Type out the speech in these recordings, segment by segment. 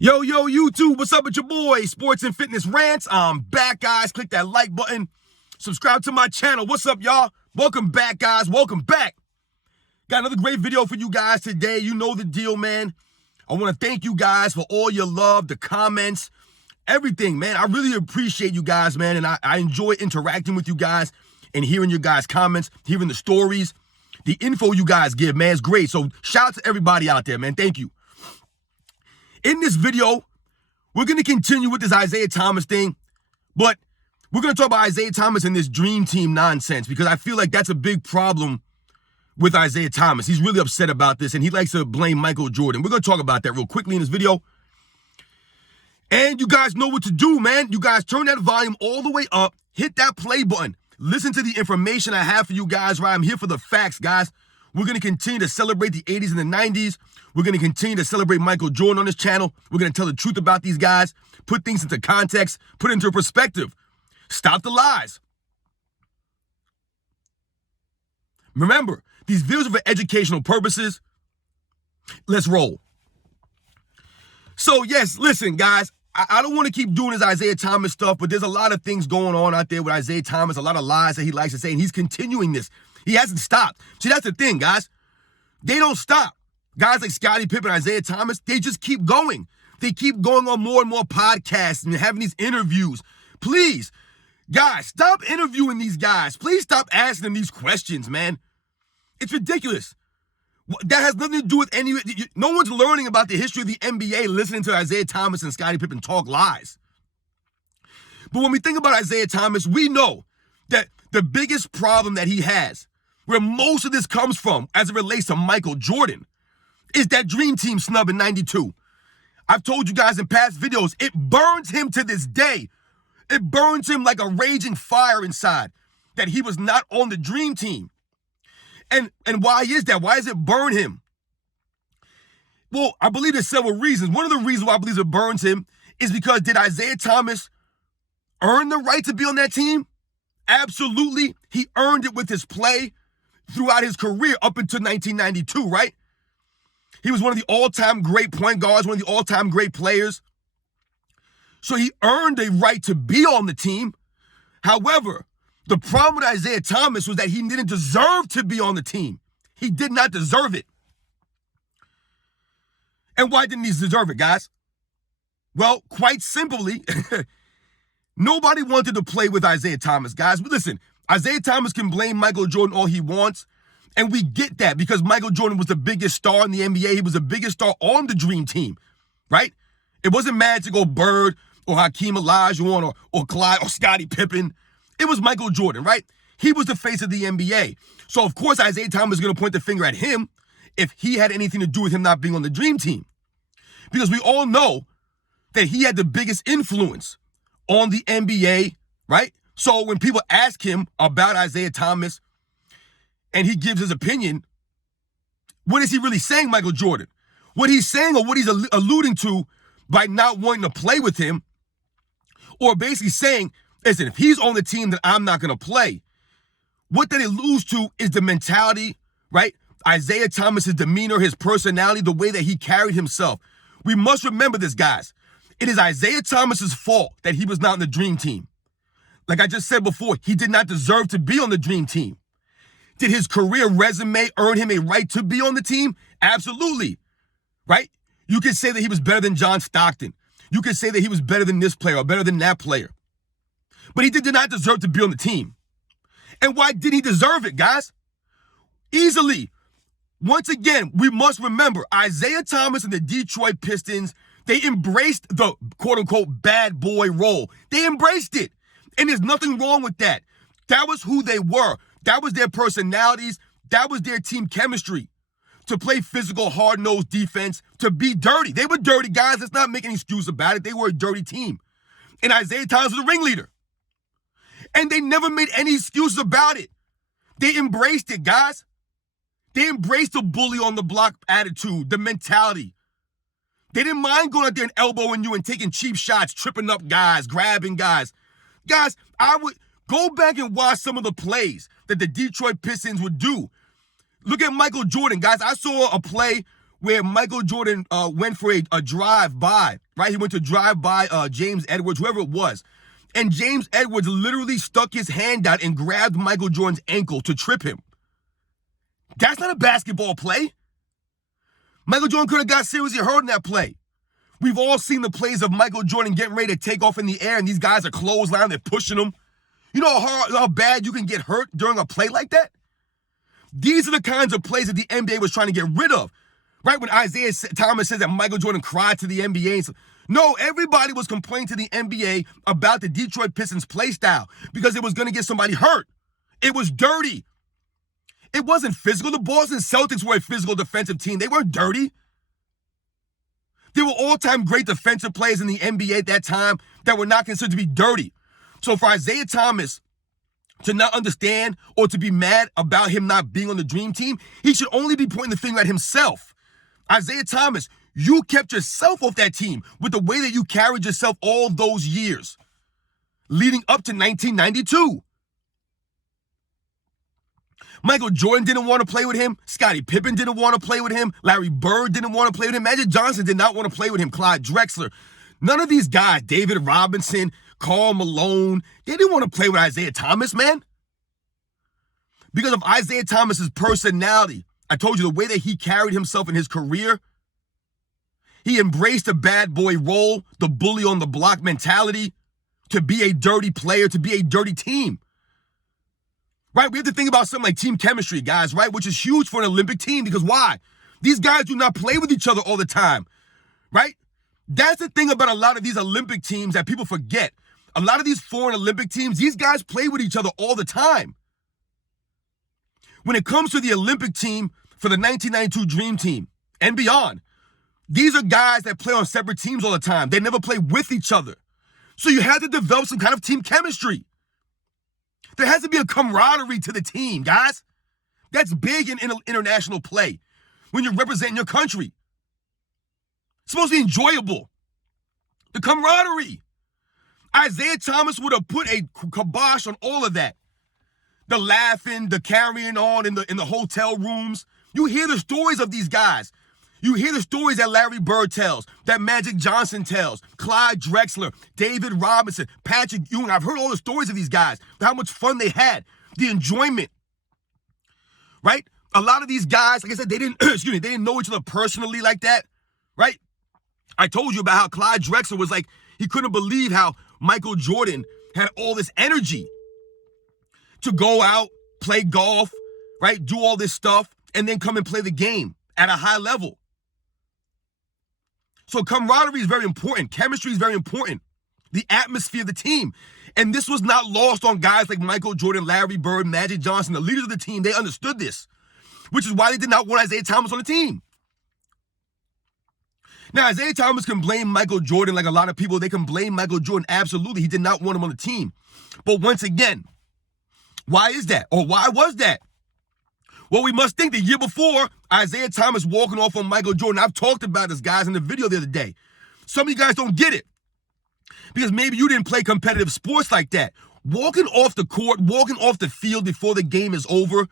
Yo, YouTube, what's up with your boy? Sports and Fitness Rants. I'm back, guys. Click that like button. Subscribe to my channel. What's up, y'all? Welcome back, guys. Welcome back. Got another great video for you guys today. You know the deal, man. I want to thank you guys for all your love, the comments, everything, man. I really appreciate you guys, man, and I enjoy interacting with you guys and hearing your guys' comments, hearing the stories, the info you guys give, man. It's great. So shout out to everybody out there, man. Thank you. In this video, we're going to continue with this Isiah Thomas thing, but we're going to talk about Isiah Thomas and this dream team nonsense because I feel like that's a big problem with Isiah Thomas. He's really upset about this, and he likes to blame Michael Jordan. We're going to talk about that real quickly in this video. And you guys know what to do, man. You guys turn that volume all the way up, hit that play button, listen to the information I have for you guys, right? I'm here for the facts, guys. We're going to continue to celebrate the 80s and the 90s. We're going to continue to celebrate Michael Jordan on this channel. We're going to tell the truth about these guys, put things into context, put it into perspective. Stop the lies. Remember, these videos are for educational purposes. Let's roll. So, yes, listen, guys, I don't want to keep doing this Isiah Thomas stuff, but there's a lot of things going on out there with Isiah Thomas, a lot of lies that he likes to say, and he's continuing this. He hasn't stopped. See, that's the thing, guys. They don't stop. Guys like Scottie Pippen, Isiah Thomas, they just keep going. They keep going on more and more podcasts and having these interviews. Please, guys, stop interviewing these guys. Please stop asking them these questions, man. It's ridiculous. That has nothing to do with any... No one's learning about the history of the NBA listening to Isiah Thomas and Scottie Pippen talk lies. But when we think about Isiah Thomas, we know that the biggest problem that he has, where most of this comes from as it relates to Michael Jordan, is that dream team snub in 92. I've told you guys in past videos, it burns him to this day. It burns him like a raging fire inside that he was not on the dream team. And why is that? Why does it burn him? Well, I believe there's several reasons. One of the reasons why I believe it burns him is because did Isiah Thomas earn the right to be on that team? Absolutely. He earned it with his play throughout his career up until 1992, right? He was one of the all-time great point guards, one of the all-time great players. So he earned a right to be on the team. However, the problem with Isiah Thomas was that he didn't deserve to be on the team. He did not deserve it. And why didn't he deserve it, guys? Well, quite simply, nobody wanted to play with Isiah Thomas, guys. But listen, Isiah Thomas can blame Michael Jordan all he wants, and we get that because Michael Jordan was the biggest star in the NBA. He was the biggest star on the dream team, right? It wasn't Magic or Bird or Hakeem Olajuwon or Clyde or Scottie Pippen. It was Michael Jordan, right? He was the face of the NBA. So, of course, Isiah Thomas is going to point the finger at him if he had anything to do with him not being on the dream team. Because we all know that he had the biggest influence on the NBA, right? So when people ask him about Isiah Thomas and he gives his opinion, what is he really saying, Michael Jordan? What he's saying or what he's alluding to by not wanting to play with him, or basically saying, listen, if he's on the team, then I'm not going to play. What that alludes to is the mentality, right? Isiah Thomas's demeanor, his personality, the way that he carried himself. We must remember this, guys. It is Isiah Thomas's fault that he was not on the dream team. Like I just said before, he did not deserve to be on the dream team. Did his career resume earn him a right to be on the team? Absolutely, right? You could say that he was better than John Stockton. You could say that he was better than this player or better than that player. But he did not deserve to be on the team. And why did he deserve it, guys? Easily. Once again, we must remember, Isiah Thomas and the Detroit Pistons, they embraced the quote-unquote bad boy role. They embraced it. And there's nothing wrong with that. That was who they were. That was their personalities. That was their team chemistry. To play physical, hard-nosed defense, to be dirty. They were dirty, guys. Let's not make any excuse about it. They were a dirty team. And Isiah Thomas was the ringleader. And they never made any excuses about it. They embraced it, guys. They embraced the bully on the block attitude, the mentality. They didn't mind going out there and elbowing you and taking cheap shots, tripping up guys, grabbing guys. Guys, I would go back and watch some of the plays that the Detroit Pistons would do. Look at Michael Jordan, guys. I saw a play where Michael Jordan went for a drive-by, right? He went to drive-by James Edwards, whoever it was. And James Edwards literally stuck his hand out and grabbed Michael Jordan's ankle to trip him. That's not a basketball play. Michael Jordan could have got seriously hurt in that play. We've all seen the plays of Michael Jordan getting ready to take off in the air, and these guys are clothesline, they're pushing him. You know how bad you can get hurt during a play like that? These are the kinds of plays that the NBA was trying to get rid of. Right when Isiah Thomas says that Michael Jordan cried to the NBA. No, everybody was complaining to the NBA about the Detroit Pistons play style because it was going to get somebody hurt. It was dirty. It wasn't physical. The Boston Celtics were a physical defensive team. They weren't dirty. There were all-time great defensive players in the NBA at that time that were not considered to be dirty. So for Isiah Thomas to not understand or to be mad about him not being on the dream team, he should only be pointing the finger at himself. Isiah Thomas, you kept yourself off that team with the way that you carried yourself all those years leading up to 1992. Michael Jordan didn't want to play with him. Scottie Pippen didn't want to play with him. Larry Bird didn't want to play with him. Magic Johnson did not want to play with him. Clyde Drexler. None of these guys, David Robinson, Karl Malone, they didn't want to play with Isiah Thomas, man. Because of Isiah Thomas's personality, I told you the way that he carried himself in his career, he embraced the bad boy role, the bully on the block mentality, to be a dirty player, to be a dirty team. Right? We have to think about something like team chemistry, guys, right? Which is huge for an Olympic team because why? These guys do not play with each other all the time, right? That's the thing about a lot of these Olympic teams that people forget. A lot of these foreign Olympic teams, these guys play with each other all the time. When it comes to the Olympic team for the 1992 Dream Team and beyond, these are guys that play on separate teams all the time. They never play with each other. So you had to develop some kind of team chemistry. There has to be a camaraderie to the team, guys. That's big in international play. When you're representing your country. It's supposed to be enjoyable. The camaraderie. Isiah Thomas would have put a kibosh on all of that. The laughing, the carrying on in the hotel rooms. You hear the stories of these guys. You hear the stories that Larry Bird tells, that Magic Johnson tells, Clyde Drexler, David Robinson, Patrick Ewing. I've heard all the stories of these guys, how much fun they had, the enjoyment, right? A lot of these guys, like I said, they didn't, they didn't know each other personally like that, right? I told you about how Clyde Drexler was like, he couldn't believe how Michael Jordan had all this energy to go out, play golf, right? Do all this stuff, and then come and play the game at a high level. So camaraderie is very important. Chemistry is very important. The atmosphere of the team. And this was not lost on guys like Michael Jordan, Larry Bird, Magic Johnson, the leaders of the team. They understood this, which is why they did not want Isiah Thomas on the team. Now, Isiah Thomas can blame Michael Jordan like a lot of people. They can blame Michael Jordan. Absolutely. He did not want him on the team. But once again, why is that? Or why was that? Well, we must think the year before, Isiah Thomas walking off on Michael Jordan. I've talked about this, guys, in the video the other day. Some of you guys don't get it because maybe you didn't play competitive sports like that. Walking off the court, walking off the field before the game is over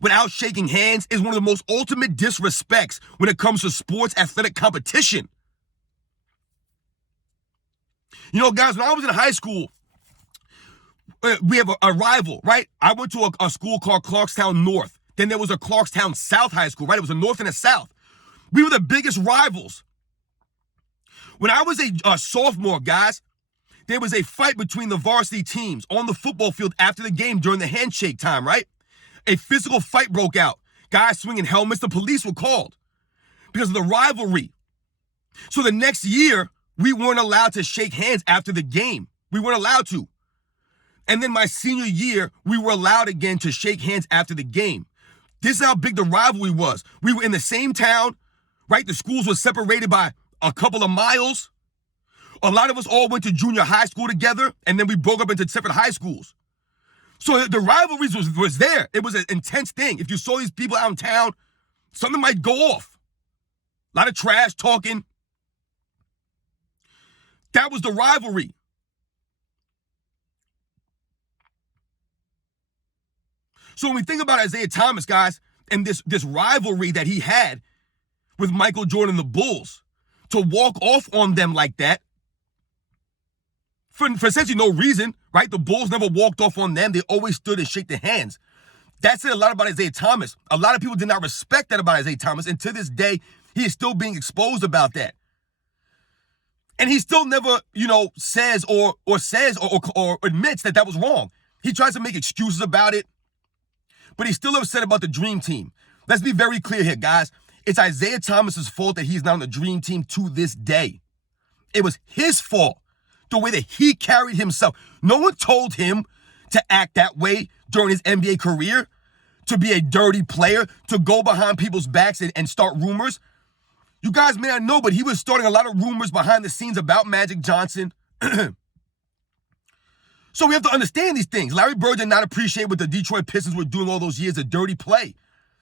without shaking hands is one of the most ultimate disrespects when it comes to sports athletic competition. You know, guys, when I was in high school, we have a rival, right? I went to a school called Clarkstown North. Then there was a Clarkstown South High School, right? It was a North and a South. We were the biggest rivals. When I was a sophomore, guys, there was a fight between the varsity teams on the football field after the game during the handshake time, right? A physical fight broke out. Guys swinging helmets. The police were called because of the rivalry. So the next year, we weren't allowed to shake hands after the game. We weren't allowed to. And then my senior year, we were allowed again to shake hands after the game. This is how big the rivalry was. We were in the same town, right? The schools were separated by a couple of miles. A lot of us all went to junior high school together, and then we broke up into separate high schools. So the rivalries was there. It was an intense thing. If you saw these people out in town, something might go off. A lot of trash talking. That was the rivalry. So when we think about Isiah Thomas, guys, and this rivalry that he had, with Michael Jordan and the Bulls. To walk off on them like that, for essentially no reason, right? The Bulls never walked off on them. They always stood and shook their hands. That said a lot about Isiah Thomas. A lot of people did not respect that about Isiah Thomas, and to this day, he is still being exposed about that. And he still never, says or admits that was wrong. He tries to make excuses about it, but he's still upset about the Dream Team. Let's be very clear here, guys. It's Isiah Thomas's fault that he's not on the Dream Team to this day. It was his fault, the way that he carried himself. No one told him to act that way during his NBA career, to be a dirty player, to go behind people's backs and start rumors. You guys may not know, but he was starting a lot of rumors behind the scenes about Magic Johnson. So we have to understand these things. Larry Bird did not appreciate what the Detroit Pistons were doing all those years of dirty play.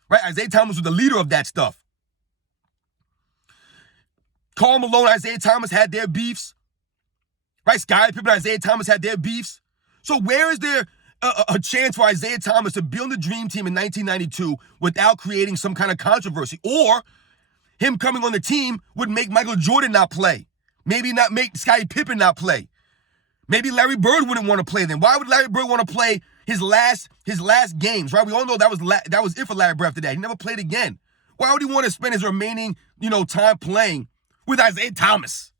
Right? Isiah Thomas was the leader of that stuff. Karl Malone and Isiah Thomas had their beefs. Right? Scottie Pippen and Isiah Thomas had their beefs. So where is there a chance for Isiah Thomas to be on the Dream Team in 1992 without creating some kind of controversy? Or him coming on the team would make Michael Jordan not play. Maybe not make Scottie Pippen not play. Maybe Larry Bird wouldn't want to play then. Why would Larry Bird want to play his last games, right? We all know that was it for Larry Bird after that. He never played again. Why would he want to spend his remaining, time playing with Isiah Thomas?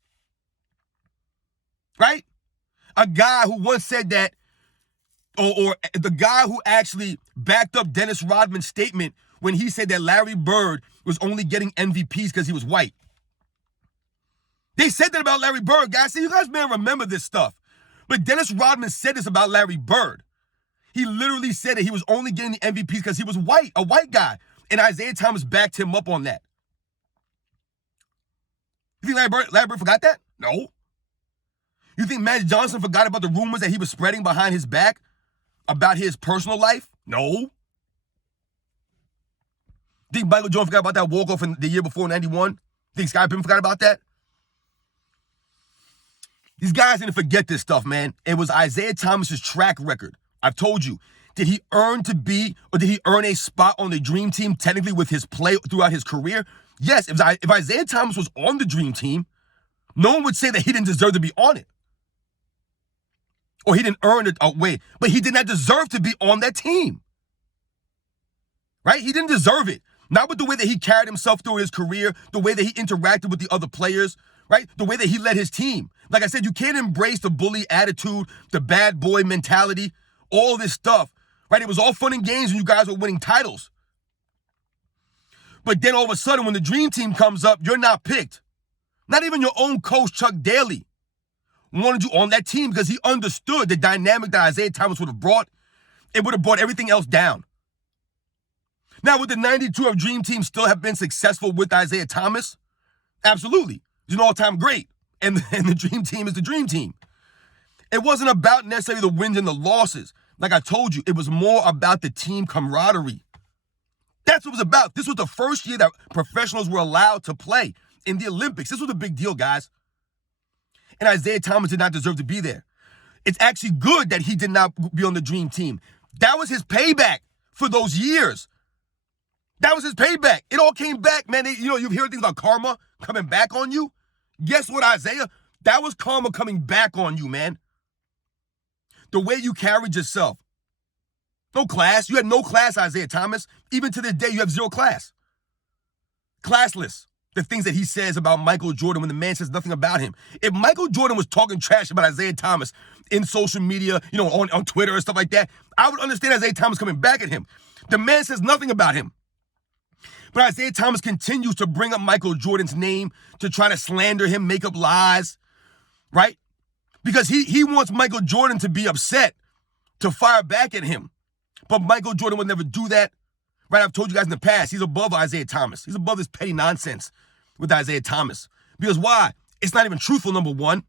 Right? A guy who once said that, or the guy who actually backed up Dennis Rodman's statement when he said that Larry Bird was only getting MVPs because he was white. They said that about Larry Bird, guys. See, you guys may remember this stuff. But Dennis Rodman said this about Larry Bird. He literally said that he was only getting the MVPs because he was white, a white guy. And Isiah Thomas backed him up on that. You think Larry Bird forgot that? No. You think Magic Johnson forgot about the rumors that he was spreading behind his back about his personal life? No. Think Michael Jordan forgot about that walk-off in the year before, 91? Think Scottie Pippen forgot about that? These guys didn't forget this stuff, man. It was Isiah Thomas's track record. I've told you. Did he earn a spot on the Dream Team technically with his play throughout his career? Yes, if Isiah Thomas was on the Dream Team, no one would say that he didn't deserve to be on it. Or he didn't earn it. But he did not deserve to be on that team. Right? He didn't deserve it. Not with the way that he carried himself through his career, the way that he interacted with the other players, right? The way that he led his team. Like I said, you can't embrace the bully attitude, the bad boy mentality, all this stuff, right? It was all fun and games when you guys were winning titles. But then all of a sudden, when the Dream Team comes up, you're not picked. Not even your own coach, Chuck Daly, wanted you on that team because he understood the dynamic that Isiah Thomas would have brought. It would have brought everything else down. Now, would the 92 Dream Team still have been successful with Isiah Thomas? Absolutely. He's an all-time great. And the Dream Team is the Dream Team. It wasn't about necessarily the wins and the losses. Like I told you, it was more about the team camaraderie. That's what it was about. This was the first year that professionals were allowed to play in the Olympics. This was a big deal, guys. And Isiah Thomas did not deserve to be there. It's actually good that he did not be on the Dream Team. That was his payback for those years. That was his payback. It all came back, man. You've heard things about karma coming back on you. Guess what, Isiah? That was karma coming back on you, man. The way you carried yourself. No class. You had no class, Isiah Thomas. Even to this day, you have zero class. Classless. The things that he says about Michael Jordan when the man says nothing about him. If Michael Jordan was talking trash about Isiah Thomas in social media, on Twitter and stuff like that, I would understand Isiah Thomas coming back at him. The man says nothing about him. But Isiah Thomas continues to bring up Michael Jordan's name to try to slander him, make up lies, right? Because he wants Michael Jordan to be upset, to fire back at him. But Michael Jordan would never do that, right? I've told you guys in the past, he's above Isiah Thomas. He's above this petty nonsense with Isiah Thomas. Because why? It's not even truthful, number one.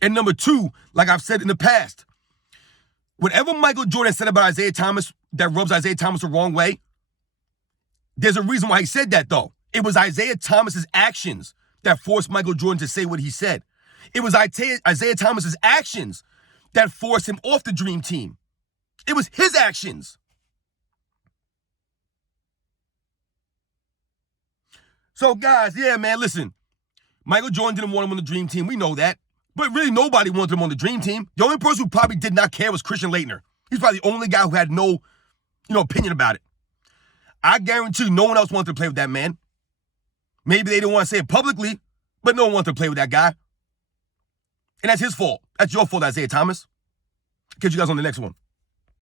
And number two, like I've said in the past, whatever Michael Jordan said about Isiah Thomas that rubs Isiah Thomas the wrong way, there's a reason why he said that, though. It was Isiah Thomas's actions that forced Michael Jordan to say what he said. It was Isiah Thomas's actions that forced him off the Dream Team. It was his actions. So, guys, yeah, man, listen. Michael Jordan didn't want him on the Dream Team. We know that. But really, nobody wanted him on the Dream Team. The only person who probably did not care was Christian Laettner. He's probably the only guy who had no, opinion about it. I guarantee no one else wanted to play with that man. Maybe they didn't want to say it publicly, but no one wanted to play with that guy. And that's his fault. That's your fault, Isiah Thomas. Catch you guys on the next one.